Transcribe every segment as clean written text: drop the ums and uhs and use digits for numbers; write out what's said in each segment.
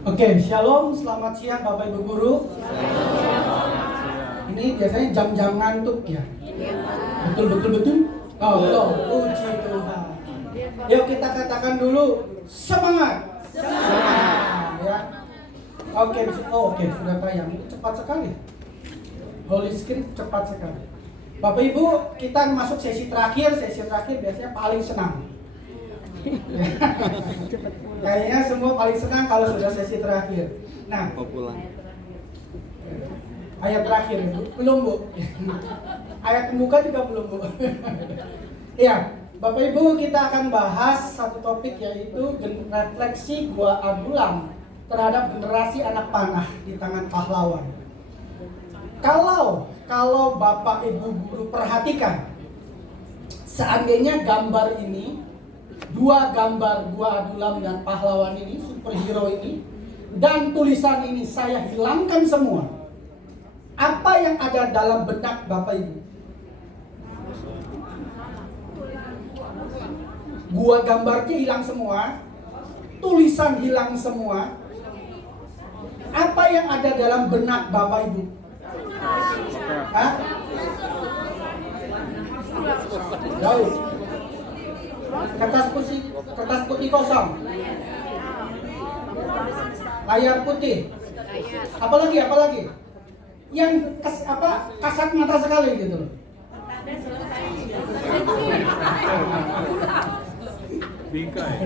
Oke, shalom, selamat siang Bapak Ibu Guru. Ini biasanya jam-jam ngantuk ya. Betul. Oh, betul. Puji Tuhan. Yuk kita katakan dulu semangat. Ya. Oke, sudah tayang. Cepat sekali. Holy Script cepat sekali. Bapak Ibu, kita masuk sesi terakhir. Sesi terakhir biasanya paling senang. Kayaknya semua paling senang kalau sudah sesi terakhir. Nah, ayat terakhir itu belum, Bu. Ayat pembuka juga belum, Bu. Ya, Bapak Ibu, kita akan bahas satu topik, yaitu refleksi Gua Adulam terhadap generasi anak panah di tangan pahlawan. Kalau Bapak Ibu Guru perhatikan, seandainya gambar ini, dua gambar Gua Adulam dan pahlawan ini, superhero ini, dan tulisan ini saya hilangkan semua, apa yang ada dalam benak Bapak Ibu? Gua gambarnya hilang semua, tulisan hilang semua. Apa yang ada dalam benak Bapak Ibu? Hah? Jauh. Kertas putih kosong. Layar putih. Apalagi? Yang kasat mata sekali gitu loh. Bingkai.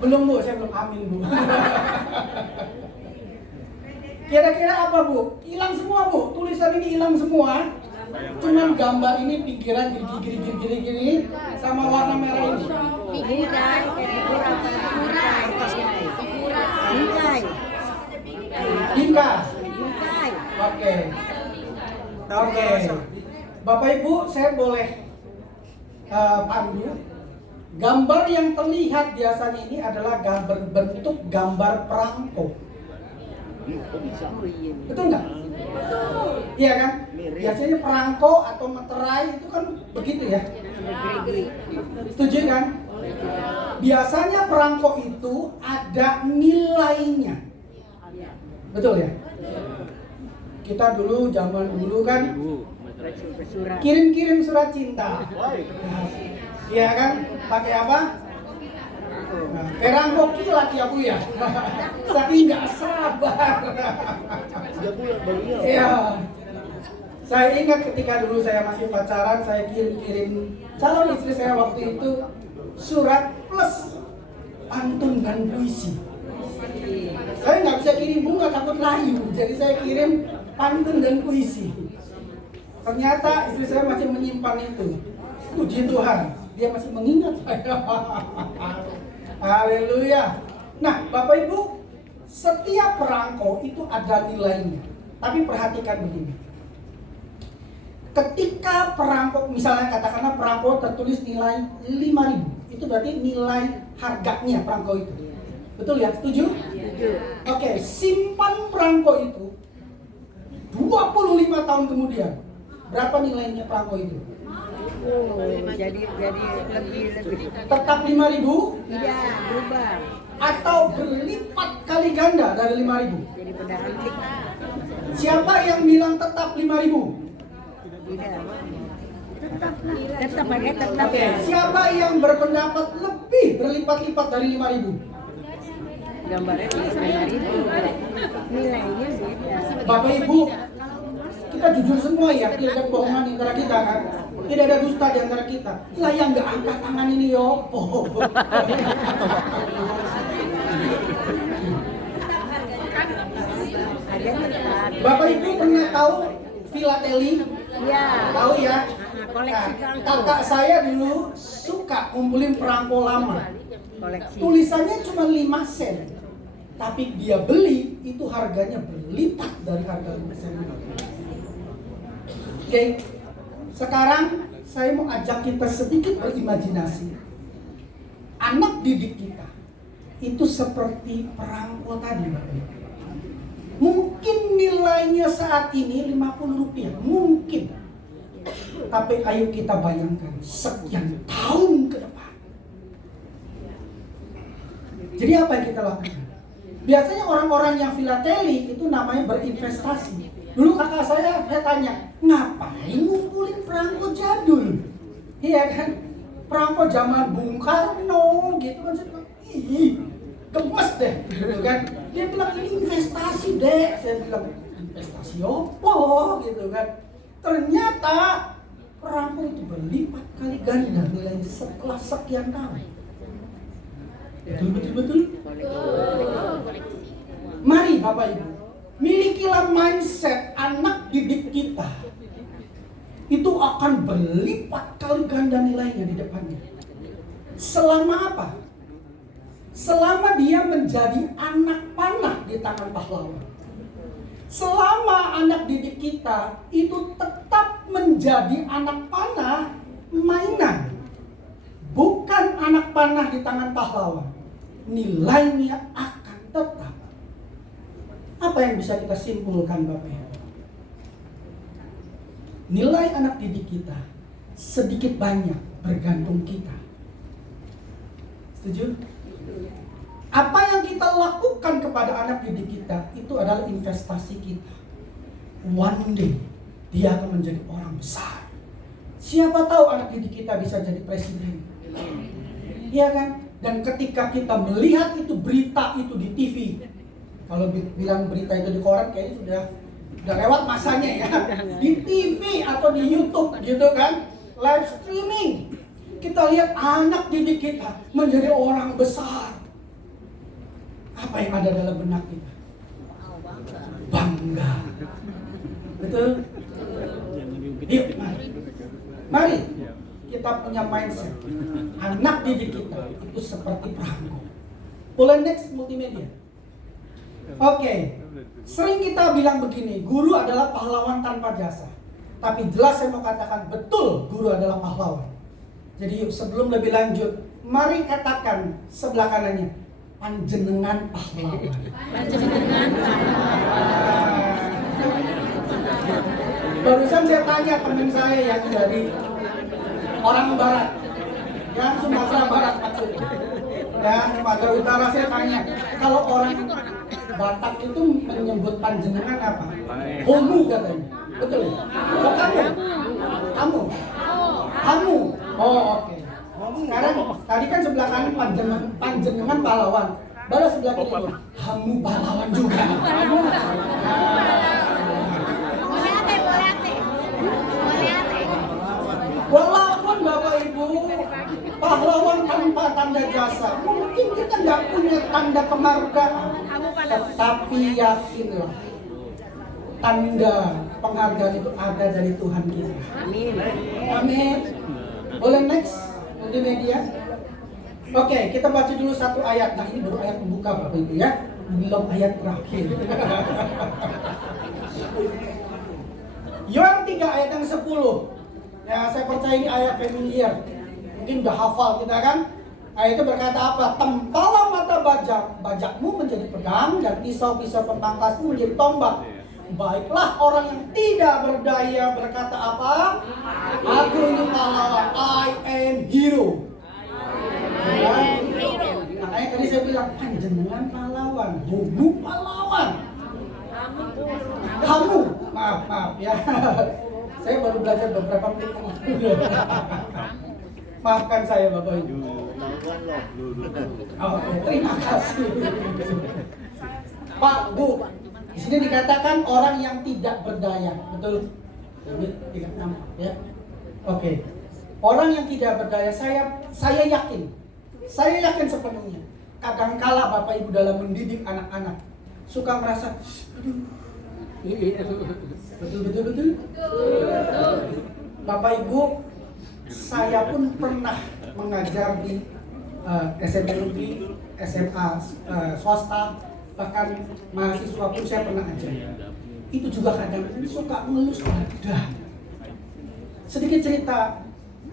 Belum, Bu, saya belum amin, Bu. Kira-kira apa, Bu? Hilang semua, Bu. Tulisan ini hilang semua. Cuman gambar ini pinggiran gini sama warna merah ini. Bingkai. Oke. Bapak Ibu, saya boleh pandu. Gambar yang terlihat biasanya ini adalah bentuk gambar perangko. Betul nggak? Iya kan? Biasanya perangko atau meterai itu kan begitu ya. Setuju kan? Biasanya perangko itu ada nilainya. Betul ya? Kita zaman dulu kan kirim surat cinta. Iya kan? Pakai apa? Perangko kilat ya, Bu ya. Saking nggak sabar. Iya. Saya ingat ketika dulu saya masih pacaran, saya kirim calon istri saya waktu itu surat plus pantun dan puisi. Saya nggak bisa kirim bunga, takut layu, jadi saya kirim pantun dan puisi. Ternyata istri saya masih menyimpan itu. Puji Tuhan, dia masih mengingat saya. Haleluya. Nah, Bapak Ibu, setiap perangko itu ada nilainya. Tapi perhatikan begini. Ketika perangko, misalnya katakanlah perangko tertulis nilai 5.000, itu berarti nilai harganya perangko itu. Betul ya? Setuju? Oke, simpan perangko itu 25 tahun kemudian. Berapa nilainya perangko itu? Jadi lebih. Tetap 5.000? Iya, berubah. Atau berlipat kali ganda dari 5.000? Jadi benda antik. Siapa yang bilang tetap 5.000? Tidak. Tetap. Oke, siapa yang berpendapat lebih berlipat-lipat dari 5.000? Gambarnya tulisannya itu. Nilainya beda. Bapak Ibu, kita jujur semua ya, tidak ada kebohongan di antara kita kan? Tidak ada dusta di antara kita. Lah yang nggak angkat tangan ini yopo. Bapak Ibu pernah tahu filateli? Iya. Tahu ya? Koleksi Nah, kakak saya dulu suka ngumpulin perangko lama. koleksi. Tulisannya cuma 5 sen. Tapi dia beli itu harganya berlipat dari harga 5 sen. Oke. Sekarang saya mau ajak kita sedikit berimajinasi. Anak didik kita itu seperti perangko tadi, Bapak Ibu. Mungkin nilainya saat ini 50 rupiah, mungkin. Tapi ayo kita bayangkan sekian tahun ke depan. Jadi apa yang kita lakukan? Biasanya orang-orang yang filateli itu namanya berinvestasi. Dulu kakak saya tanya, ngapain ngumpulin perangko jadul? Iya kan? Perangko zaman Bung Karno gitu kan. Saya bilang, ih, gemes deh gitu kan. Dia bilang ini investasi deh. Saya bilang, investasi apa gitu kan. Ternyata perangko itu berlipat kali ganda nilainya setelah sekian tahun. Betul. Mari Bapak Ibu, milikilah mindset anak didik kita. Itu akan berlipat kali ganda nilainya di depannya. Selama apa? Selama dia menjadi anak panah di tangan pahlawan. Selama anak didik kita itu tetap menjadi anak panah mainan, bukan anak panah di tangan pahlawan, nilainya akan tetap. Apa yang bisa kita simpulkan Bapak Ibu? Nilai anak didik kita sedikit banyak bergantung kita. Setuju? Apa yang kita lakukan kepada anak didik kita itu adalah investasi kita. One day dia akan menjadi orang besar. Siapa tahu anak didik kita bisa jadi presiden. Iya kan? Dan ketika kita melihat itu berita itu di TV, kalau bilang berita itu di koran kayaknya sudah lewat masanya ya. Di TV atau di YouTube gitu kan, live streaming, kita lihat anak didik kita menjadi orang besar. Apa yang ada dalam benak kita? Bangga. Betul? Yuk, mari kita punya mindset anak didik kita itu seperti perangko. Mulai next multimedia. Oke, sering kita bilang begini, guru adalah pahlawan tanpa jasa. Tapi jelas saya mau katakan betul, guru adalah pahlawan. Jadi yuk, sebelum lebih lanjut, mari katakan sebelah kanannya, panjenengan pahlawan. Panjenengan Barusan saya tanya teman saya yang dari orang barat, yang Sumatera Barat maksudnya. Ya, Sumatera Utara saya tanya, kalau orang Batak itu menyebut panjenengan apa? Homu katanya. Betul ya? Oh, kamu? Kamu? Oh, oke. Sekarang tadi kan sebelah kanan panjenengan pahlawan. Balas sebelah kiri, kamu pahlawan juga. Walaupun Bapak Ibu pahlawan tanpa tanda jasa, mungkin kita nggak punya tanda kemargaan, tetapi yakinlah tanda penghargaan itu ada dari Tuhan kita. Amin. Amin. Boleh next multimedia? Oke, kita baca dulu satu ayat. Nah, ini baru ayat pembuka Bapak Ibu ya, belum ayat terakhir. Yohan 3 ayat yang 10. Ya, saya percaya ini ayat familiar. Mungkin udah hafal kita kan? Ayat itu berkata apa? Tempalah mata bajakmu menjadi pedang dan pisau-pisau pemangkasmu menjadi tombak. Baiklah orang yang tidak berdaya berkata apa? Aku ini pahlawan, I am hero. Makanya tadi saya bilang panjenengan pahlawan, homu pahlawan. Kamu, maaf ya. Saya baru belajar beberapa menit. Maafkan saya Bapak Ibu. Oke, terima kasih. Pak, Bu, di sini dikatakan orang yang tidak berdaya, betul? Jadi tidak nampak ya. Oke. Orang yang tidak berdaya, saya yakin sepenuhnya. Kadangkala Bapak Ibu dalam mendidik anak-anak suka merasa, betul. Bapak Ibu, saya pun pernah mengajar di SMP negeri, SMA swasta, bahkan mahasiswa pun saya pernah ajar. Itu juga kadang suka ngelus dada. Sedikit cerita,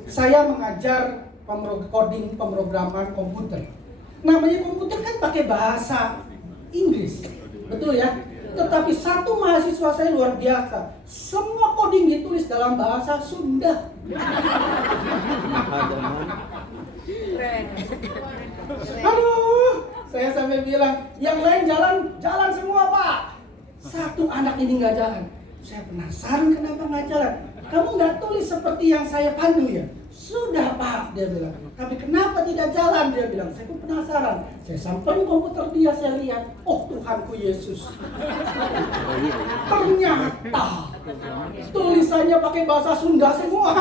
saya mengajar coding pemrograman komputer. Namanya komputer kan pakai bahasa Inggris, betul ya? Tetapi satu mahasiswa saya luar biasa. Semua coding ditulis dalam bahasa Sunda. Aduh, saya sampai bilang, yang lain jalan semua Pak. Satu anak ini nggak jalan. Saya penasaran kenapa nggak jalan. Kamu nggak tulis seperti yang saya pandu ya? Sudah Pak, dia bilang. Tapi kenapa tidak jalan? Dia bilang. Saya pun penasaran. Saya sampai komputer dia, saya lihat. Oh Tuhanku Yesus. Ternyata tulisannya pakai bahasa Sunda semua.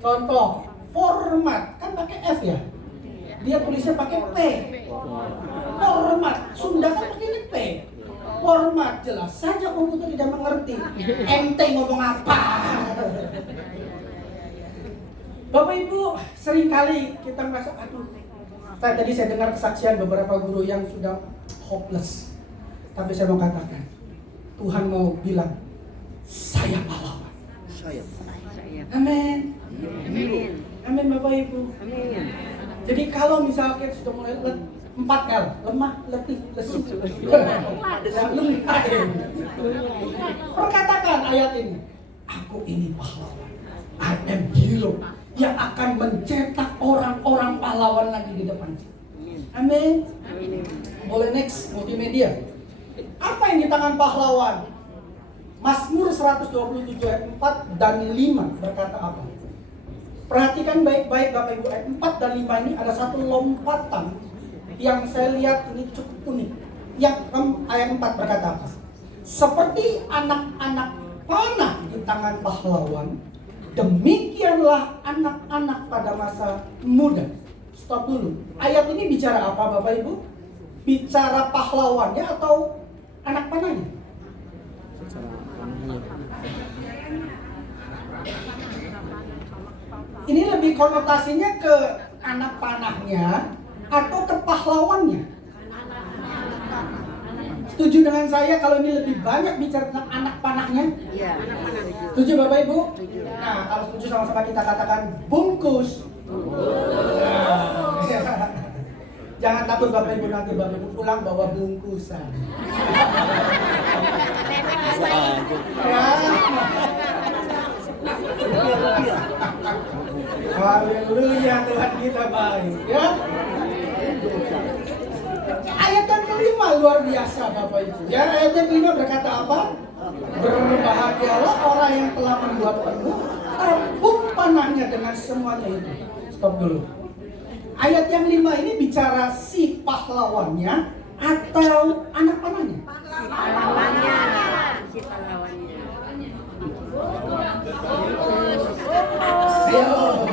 Contoh, format kan pakai F ya. Dia tulisnya pakai P. Format, Sunda kan pakai P. Format, jelas saja komputer tidak mengerti. Ente ngomong apa? Bapak Ibu, seringkali kita merasa, aduh, tadi saya dengar kesaksian beberapa guru yang sudah hopeless. Tapi saya mau katakan, Tuhan mau bilang, saya pahlawan. Saya. Amin. Amin. Amin Bapak Ibu. Amin. Jadi kalau misalnya sudah mulai 4L, lemah, letih, lesu. Perkatakan ayat ini. Aku ini pahlawan. I am hero yang akan mencetak orang-orang pahlawan lagi di depan. Amin. Boleh next multimedia. Apa yang di tangan pahlawan? Mazmur 127 ayat 4 dan 5 berkata apa? Perhatikan baik-baik Bapak Ibu, ayat 4 dan 5 ini ada satu lompatan yang saya lihat ini cukup unik. Yang ayat 4 berkata apa? Seperti anak-anak panah di tangan pahlawan, demikianlah anak-anak pada masa muda. Stop dulu. Ayat ini bicara apa Bapak Ibu? Bicara pahlawannya atau anak panahnya? Ini lebih konotasinya ke anak panahnya atau ke pahlawannya? Setuju dengan saya kalau ini lebih banyak bicara tentang anak panahnya? Iya. Setuju Bapak Ibu? Nah, kalau setuju sama-sama kita katakan bungkus. Jangan takut Bapak Ibu, nanti Bapak Ibu pulang bawa bungkusan. Haleluya, Tuhan kita baik ya. Ayat yang kelima luar biasa Bapak Ibu. Ya, ayat yang kelima berkata apa? Berbahagialah orang yang telah membuat penuh tabung panahnya dengan semuanya itu. Stop dulu. Ayat yang 5 ini bicara si pahlawannya atau anak panahnya? Si pahlawannya. Ayo,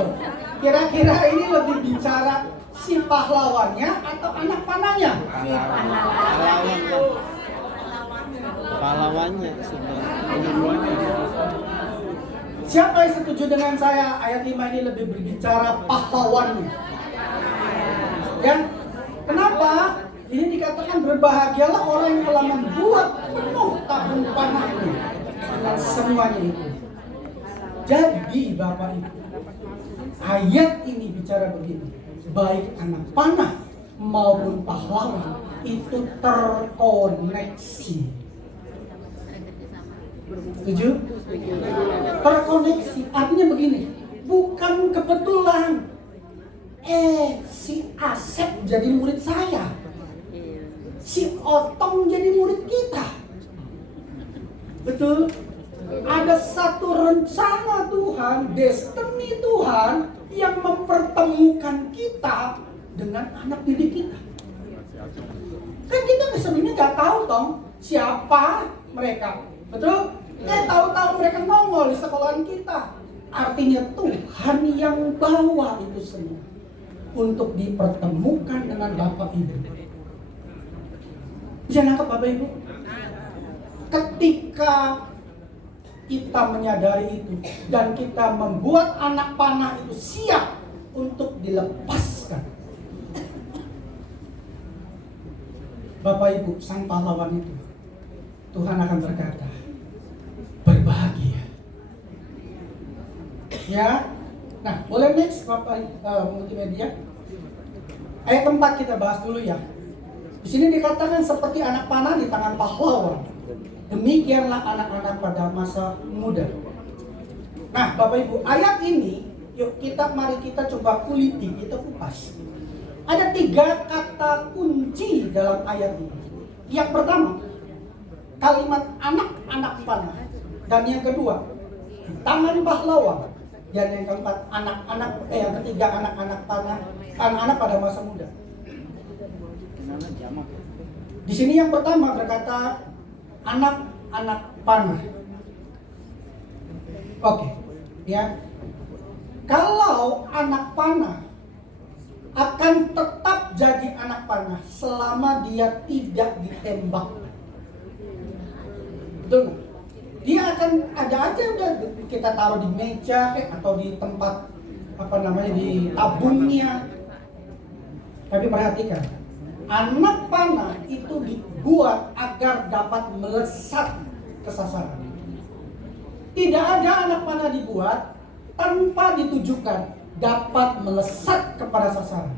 kira-kira ini lebih bicara si pahlawannya atau anak panahnya? Si pahlawannya. Pahlawannya Siapa yang setuju dengan saya? Ayat 5 ini lebih berbicara pahlawannya. Ya, kenapa? Ini dikatakan berbahagialah orang yang telah membuat penuh tabung panahnya dengan semuanya itu. Jadi Bapak Ibu, ayat ini bicara begini, baik anak panah maupun pahlawan itu terkoneksi. Setuju? Terkoneksi, artinya begini, bukan kebetulan si Asep jadi murid saya, si Otong jadi murid kita. Betul? Ada satu rencana Tuhan, destiny Tuhan yang mempertemukan kita dengan anak didik kita. Kan kita sebenarnya nggak tahu dong siapa mereka, betul? Tahu-tahu mereka nongol di sekolahan kita. Artinya Tuhan yang bawa itu semua untuk dipertemukan dengan Bapak Ibu. Bisa nangkep Bapak Ibu? Ketika kita menyadari itu dan kita membuat anak panah itu siap untuk dilepaskan, Bapak Ibu, sang pahlawan itu, Tuhan akan berkata, berbahagia. Ya, nah boleh next Bapak multimedia. Ayat 4 kita bahas dulu ya. Di sini dikatakan seperti anak panah di tangan pahlawan, demikianlah anak-anak pada masa muda. Nah Bapak Ibu, ayat ini, yuk mari kita coba kuliti, kita kupas. Ada 3 kata kunci dalam ayat ini. Yang pertama, kalimat anak-anak panah. Dan yang kedua, tangan pahlawan. Dan yang keempat, yang ketiga, anak-anak panah, anak-anak pada masa muda. Di sini yang pertama berkata anak-anak panah. Oke, ya. Kalau anak panah akan tetap jadi anak panah selama dia tidak ditembak. Betul nggak? Dia akan ada aja udah kita taruh di meja atau di tempat di tabungnya. Tapi perhatikan, anak panah itu dibuat agar dapat melesat ke sasaran. Tidak ada anak panah dibuat tanpa ditujukan dapat melesat kepada sasaran.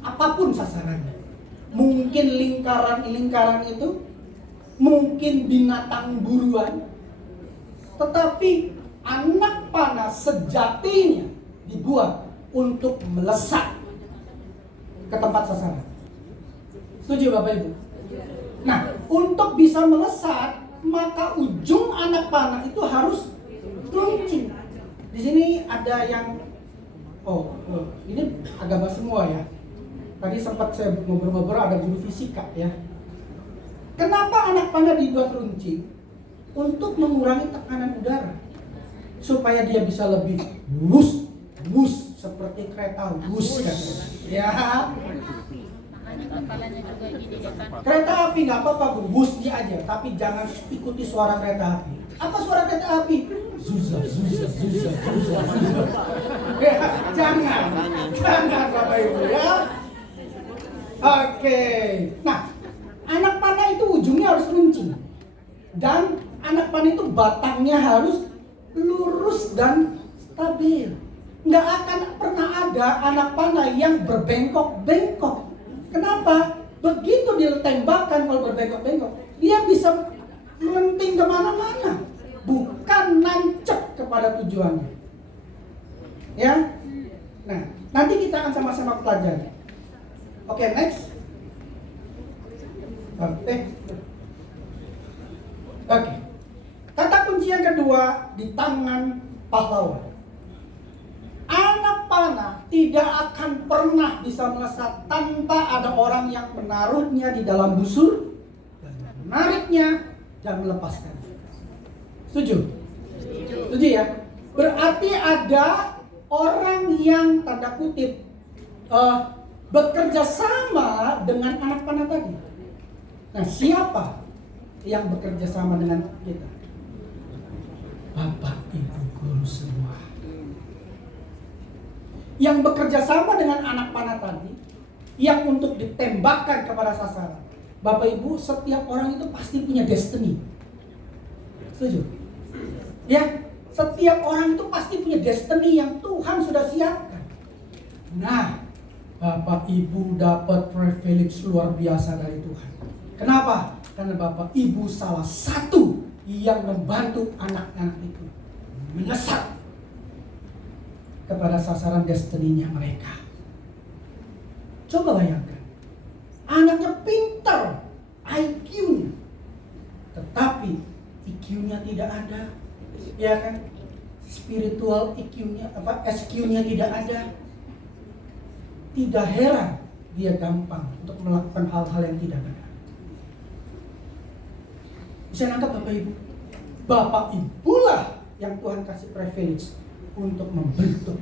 Apapun sasarannya. Mungkin lingkaran itu, mungkin binatang buruan. Tetapi anak panah sejatinya dibuat untuk melesat ke tempat sasaran. Setuju Bapak Ibu? Nah, untuk bisa melesat, maka ujung anak panah itu harus runcing. Di sini ada yang ini agama semua ya. Tadi sempat saya ngobrol-ngobrol ada guru fisika ya. Kenapa anak panah dibuat runcing? Untuk mengurangi tekanan udara supaya dia bisa lebih wus seperti kereta wus kan. Ya. Kereta api nggak apa-apa wusnya aja, tapi jangan ikuti suara kereta api. Apa suara kereta api? Zuzah. Ya, jangan Bapak Ibu ya. Oke. Nah, anak panah itu ujungnya harus runcing. Dan anak panah itu batangnya harus lurus dan stabil. Nggak akan pernah ada anak panah yang berbengkok-bengkok. Kenapa? Begitu ditembakkan kalau berbengkok-bengkok, dia bisa melenting kemana-mana, bukan nancep kepada tujuannya. Ya. Nah, nanti kita akan sama-sama pelajari. Oke, next. Oke. Kata kunci yang kedua di tangan pahlawan. Anak panah tidak akan pernah bisa melesat tanpa ada orang yang menaruhnya di dalam busur, dan menariknya dan melepaskan. Setuju? Setuju ya? Berarti ada orang yang tanda kutip bekerja sama dengan anak panah tadi. Nah, siapa yang bekerja sama dengan kita? Bapak Ibu guru semua. Yang bekerja sama dengan anak panah tadi, yang untuk ditembakkan kepada sasaran. Bapak Ibu, setiap orang itu pasti punya destiny. Setuju? Ya, setiap orang itu pasti punya destiny yang Tuhan sudah siapkan. Nah, Bapak Ibu dapat privilege luar biasa dari Tuhan. Kenapa? Karena Bapak Ibu salah satu yang membantu anak-anak itu melesat kepada sasaran destininya mereka. Coba bayangkan, anaknya pintar, IQ-nya, tetapi EQ-nya tidak ada, ya kan? Spiritual EQ-nya, SQ-nya tidak ada. Tidak heran dia gampang untuk melakukan hal-hal yang tidak benar. Bisa nangkap Bapak Ibu? Bapak Ibulah yang Tuhan kasih privilege untuk membentuk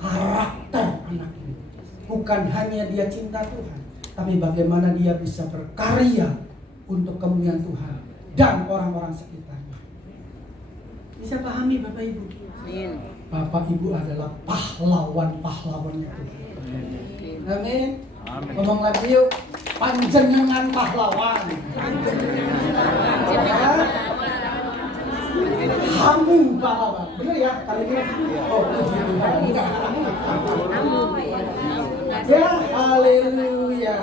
karakter anak ini. Bukan hanya dia cinta Tuhan, tapi bagaimana dia bisa berkarya untuk kemuliaan Tuhan dan orang-orang sekitarnya. Bisa pahami Bapak Ibu? Bapak Ibu adalah pahlawan-pahlawannya Tuhan. Amin. Ngomong lagi yuk, panjenengan pahlawan. Kamu pahlawan, bener ya? Kali ini, puji Tuhan. Ya, haleluya.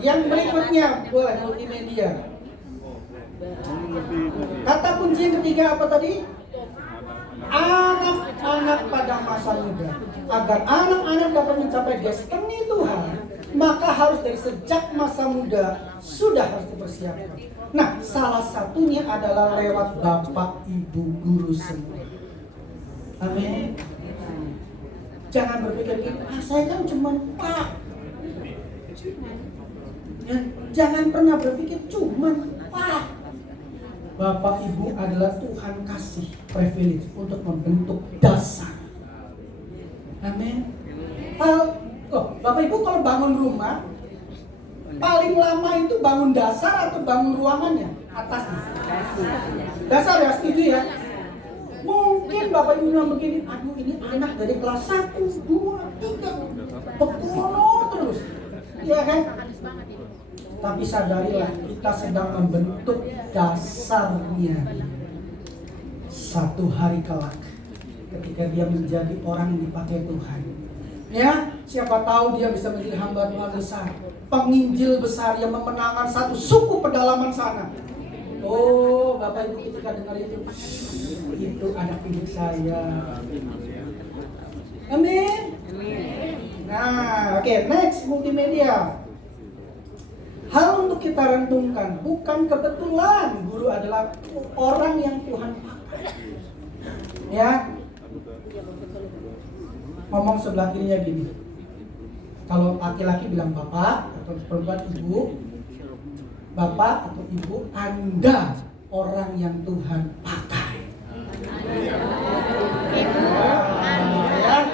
Yang berikutnya, boleh multimedia. Kata kunci yang ketiga apa tadi? Anak-anak pada masa muda. agar anak-anak dapat mencapai destiny Tuhan, maka harus dari sejak masa muda sudah harus dipersiapkan. Nah, salah satunya adalah lewat Bapak Ibu guru semua. Amin. Jangan berpikir gitu, saya kan cuma Pak. Ya, jangan pernah berpikir cuma Pak. Bapak Ibu adalah Tuhan kasih privilege untuk membentuk dasar. Amin. Bapak Ibu kalau bangun rumah, paling lama itu bangun dasar atau bangun ruangannya? Atasnya. Dasar ya, setuju ya? Mungkin Bapak Ibu bilang begini, aduh ini anak dari kelas 1, 2, 3, bekono terus. Iya kan? Tapi sadarilah kita sedang membentuk dasarnya. Satu hari kelak ketika dia menjadi orang yang dipakai Tuhan, ya, siapa tahu dia bisa menjadi hamba Tuhan besar, penginjil besar yang memenangkan satu suku pedalaman sana. Oh, Bapak Ibu ketika dengar itu anak didik saya. Amin. Nah, oke, next, multimedia. Hal untuk kita renungkan, bukan kebetulan guru adalah orang yang Tuhan pakai. Ya, ngomong sebelah kirinya gini. Kalau laki-laki bilang bapak, atau perempuan ibu, bapak atau ibu, Anda orang yang Tuhan pakai. Ibu, Ya.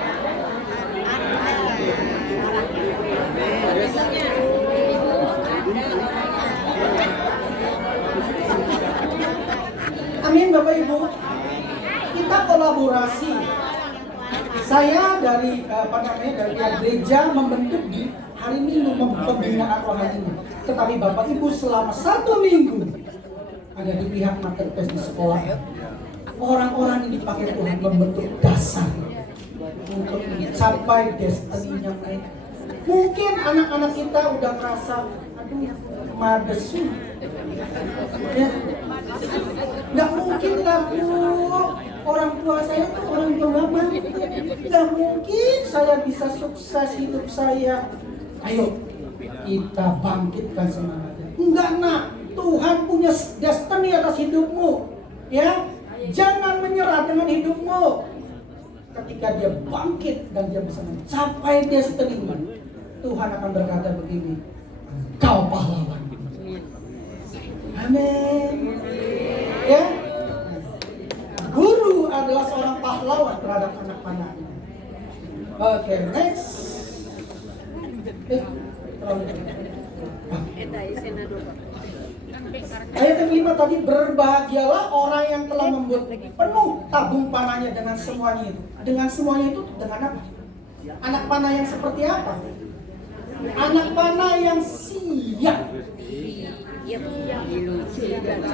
Amin Bapak Ibu. Kita kolaborasi. Saya dari dari pihak gereja membentuk di hari Minggu pembinaan rohani. Tetapi Bapak Ibu selama 1 minggu ada di pihak marketplace di sekolah. Orang-orang yang dipakai Tuhan membentuk dasar untuk mencapai destiny-nya mereka. Mungkin anak-anak kita udah merasa, aduh, madesu. Ya. Nggak mungkin lah Bu, orang tua saya tuh orang tua banget. Nggak mungkin saya bisa sukses hidup saya. Ayo, kita bangkitkan semangatnya. Enggak nak, Tuhan punya destiny atas hidupmu. Ya, jangan menyerah dengan hidupmu. Ketika dia bangkit dan dia bisa mencapai destiny-nya, Tuhan akan berkata begini, engkau pahlawan. Amin. Ya, guru adalah seorang pahlawan terhadap anak panahnya. Oke, next. Ayat yang 5 tadi, berbahagialah orang yang telah membuat penuh tabung panahnya dengan semuanya itu. Dengan semuanya itu dengan apa? Anak panah yang seperti apa? Anak panah yang siap.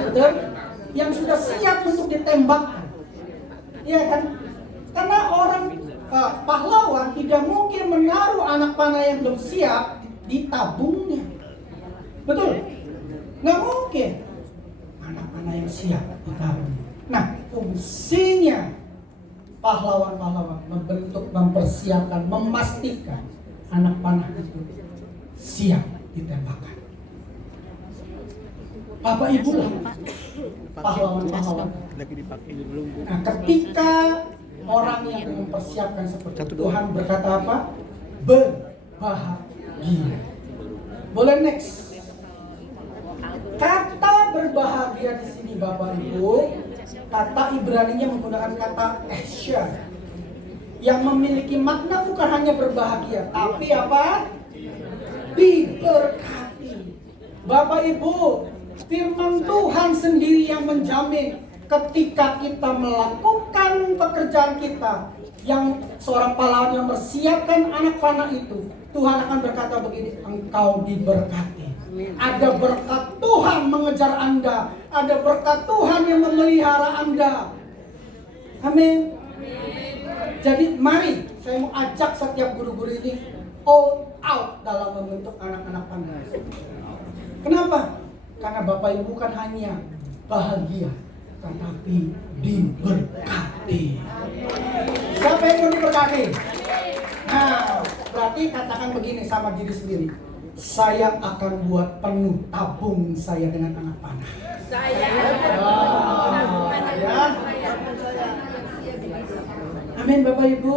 Betul? Yang sudah siap untuk ditembakkan. Iya kan? Karena orang pahlawan tidak mungkin menaruh anak panah yang belum siap di tabungnya. Betul? Nggak mungkin. Anak panah yang siap ditaruh. Nah, fungsinya pahlawan-pahlawan membentuk, mempersiapkan, memastikan anak panah itu siap ditembakkan. Bapak Ibu lah pahlawan-pahlawan. Nah, ketika orang yang mempersiapkan seperti itu, Tuhan berkata apa? Berbahagia. Boleh next. Kata berbahagia di sini Bapak Ibu, kata Ibraninya menggunakan kata esher, yang memiliki makna bukan hanya berbahagia, tapi apa? Diberkati. Bapak Ibu, firman Tuhan sendiri yang menjamin ketika kita melakukan pekerjaan kita, yang seorang pahlawan yang mempersiapkan anak panah itu, Tuhan akan berkata begini, engkau diberkati. Ada berkat Tuhan mengejar Anda, ada berkat Tuhan yang memelihara Anda. Amin. Jadi mari saya mau ajak setiap guru-guru ini all out dalam membentuk anak-anak panah. Kenapa? Karena Bapak Ibu bukan hanya bahagia, tetapi diberkati. Siapa yang mau diberkati? Nah, berarti katakan begini sama diri sendiri. Saya akan buat penuh tabung saya dengan anak panah. Ya. Amin Bapak Ibu.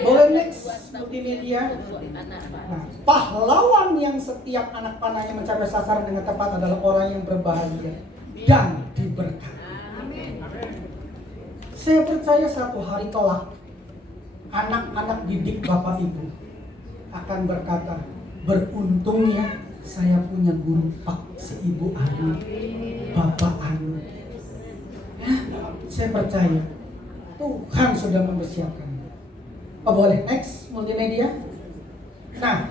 Boleh next multimedia. Nah, pahlawan yang setiap anak panahnya mencapai sasaran dengan tepat adalah orang yang berbahagia dan diberkati. Saya percaya satu hari kelak anak-anak didik Bapak Ibu akan berkata, beruntungnya saya punya guru Pak si Ibu Anu, Bapak Anu. Ya, saya percaya Tuhan sudah mempersiapkan. Oh boleh next multimedia. Nah,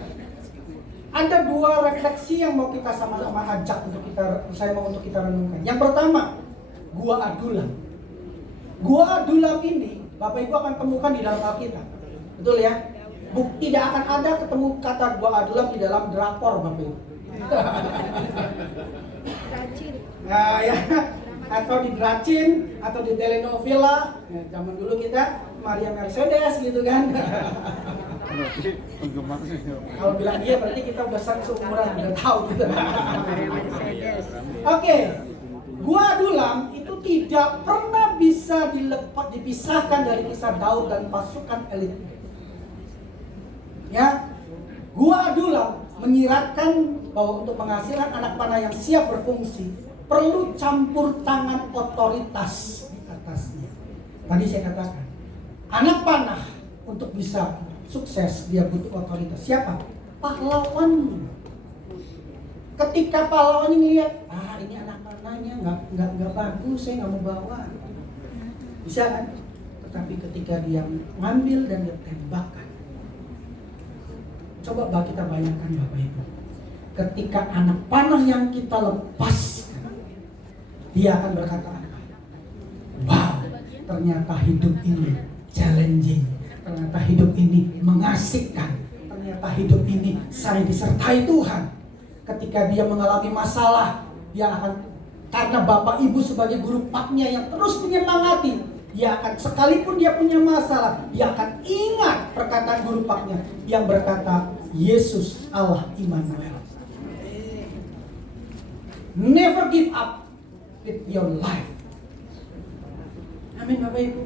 ada dua refleksi yang mau kita sama-sama ajak saya mau untuk kita renungkan. Yang pertama, Gua Adulam. Gua Adulam ini Bapak Ibu akan temukan di dalam Alkitab. Betul ya? Tidak akan ada ketemu kata Gua Adulam di dalam drakor Bapak Ibu. Nah, ya, atau di Dracin atau di telenovela. Ya, zaman dulu kita Maria Mercedes gitu kan. Kalau bilang dia berarti kita udah seumuran, udah tahu gitu. Oke. Gua Adulam itu tidak pernah bisa dipisahkan dari kisah Daud dan pasukan elit. Ya, Gua Adulam menyiratkan bahwa untuk menghasilkan anak panah yang siap berfungsi perlu campur tangan otoritas di atasnya. Tadi saya katakan, anak panah untuk bisa sukses dia butuh otoritas. Siapa? Pahlawan. Ketika pahlawannya melihat, ini anak panahnya nggak bagus, saya nggak mau bawa. Bisa kan? Tetapi ketika dia ngambil dan dia tembakkan. Coba kita bayangkan Bapak Ibu. Ketika anak panah yang kita lepaskan, dia akan berkata apa? Wow, ternyata hidup ini challenging. Ternyata hidup ini mengasihkan. Ternyata hidup ini saya disertai Tuhan. Ketika dia mengalami masalah, dia akan, karena Bapak Ibu sebagai guru paknya yang terus menyemangati, dia akan, sekalipun dia punya masalah, dia akan ingat perkataan guru paknya yang berkata, Yesus Allah Immanuel. Never give up with your life. Amin Bapak Ibu.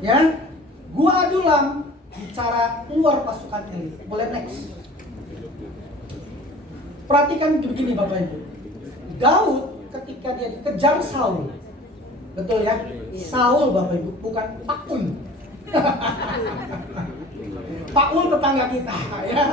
Ya, Gua Adulam bicara keluar pasukan elit. Boleh next. Perhatikan begini Bapak Ibu. Daud ketika dia dikejar Saul, betul ya? Saul Bapak Ibu, bukan Paul. Paul tetangga kita ya.